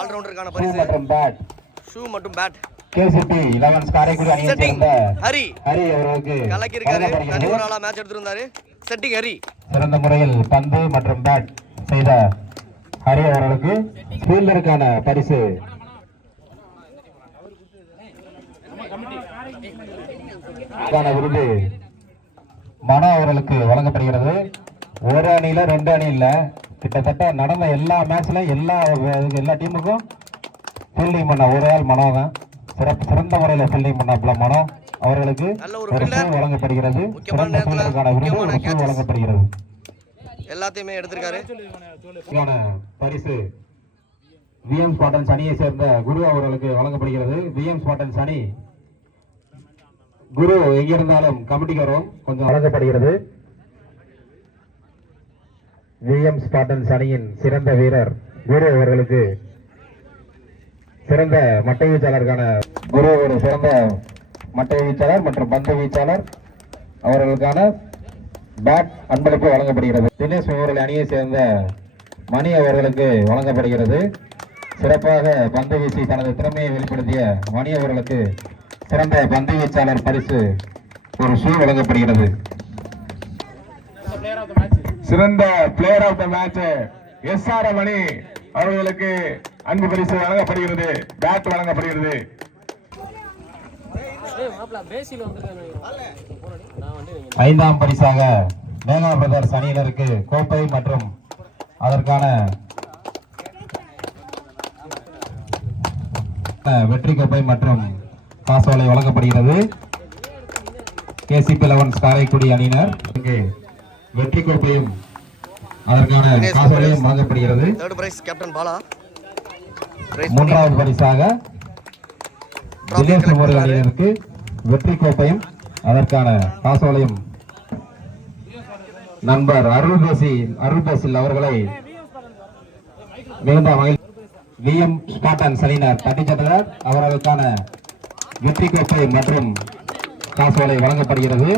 ஆல்ரவுண்டருக்கான பரிசு மற்றும் bad shoe மற்றும் பேட் கேசிபி 11 காரைக்குடி அணியை சேர்ந்த ஹரி அவர்களுக்கு கலக்கி இருக்காரு. தனி ஒரு ஆளா மேட்ச் எடுத்துருந்தாரு. செட்டிங் ஹரி சிறந்த முறையில் பந்து மற்றும் பேட் செய்த ஹரி அவர்களுக்கு ஃபீல்டருக்கான பரிசு விருது மனோ அவர்களுக்கு வழங்கப்படுகிறது. ஒரு அணியில 2 அணி இல்ல, கிட்டத்தட்ட நடந்த எல்லா மேட்ச்லயும் எல்லா டீமுக்கும் ஃபீல்டிங் பண்ண ஒரு ஆள் மனோ தான். சிறந்த முறையில் ஃபீல்டிங் பண்ண மனோ அவர்களுக்கு வழங்கப்படுகிறது. சிறந்த ஃபீல்டருக்கான விருது வழங்கப்படுகிறது. எல்லாத்தையுமே எடுத்திருக்காரு. பரிசு விஎம் ஸ்பாட்டன்ஸ் அணியை சேர்ந்த குரு அவர்களுக்கு வழங்கப்படுகிறது. விஎம் ஸ்பாட்டன்ஸ் அணி குரு எங்கிருந்தாலும் கமிட்டிக்கு வரும் கொஞ்சம் வழங்கப்படுகிறது. விஎம் ஸ்பாட்டன்ஸ் அணியின் சிறந்த வீரர் குரு அவர்களுக்கு சிறந்த மட்டை வீச்சாளருக்கான குரு ஒரு சிறந்த மட்டை வீச்சாளர் மற்றும் பந்து வீச்சாளர் அவர்களுக்கான பேட் அன்பளிப்பு வழங்கப்படுகிறது. தினேஷ் மெமோரியல் அணியை சேர்ந்த மணி அவர்களுக்கு வழங்கப்படுகிறது. சிறப்பாக பந்து வீசி தனது திறமையை வெளிப்படுத்திய மணி அவர்களுக்கு சிறந்த பந்து வீச்சாளர் பரிசு ஒரு ஷூ வழங்கப்படுகிறது. சிறந்த player of the match SR Mani அவர்களுக்கு அன்பு பரிசு வழங்கப்படுகிறது. பேட் வழங்கப்படுகிறது. 5ஆம் பரிசாக மேகா பிரதர்ஸ் அணியினருக்கு கோப்பை மற்றும் அதற்கான வெற்றி கோப்பை மற்றும் காசோலை வழங்கப்படுகிறது. கேசிபி 11 காரைக்குடி அணியினர் வெற்றி கோப்பையும் அதற்கான காசோலையும் வழங்கப்படுகிறது. 3வது பரிசாக தினேஷ் மெமோரியல் அணியினருக்கு வெற்றி கோப்பையும் அதற்கான காசோலையும் நண்பர் அருள் பேசில் அவர்களை மிகுந்த விஎம் ஸ்பாட்டன்ஸ் அணியினர் தட்டிச்சட்டர் அவர்களுக்கான வெற்றி கோப்பை மற்றும் காசோலை வழங்கப்படுகிறது.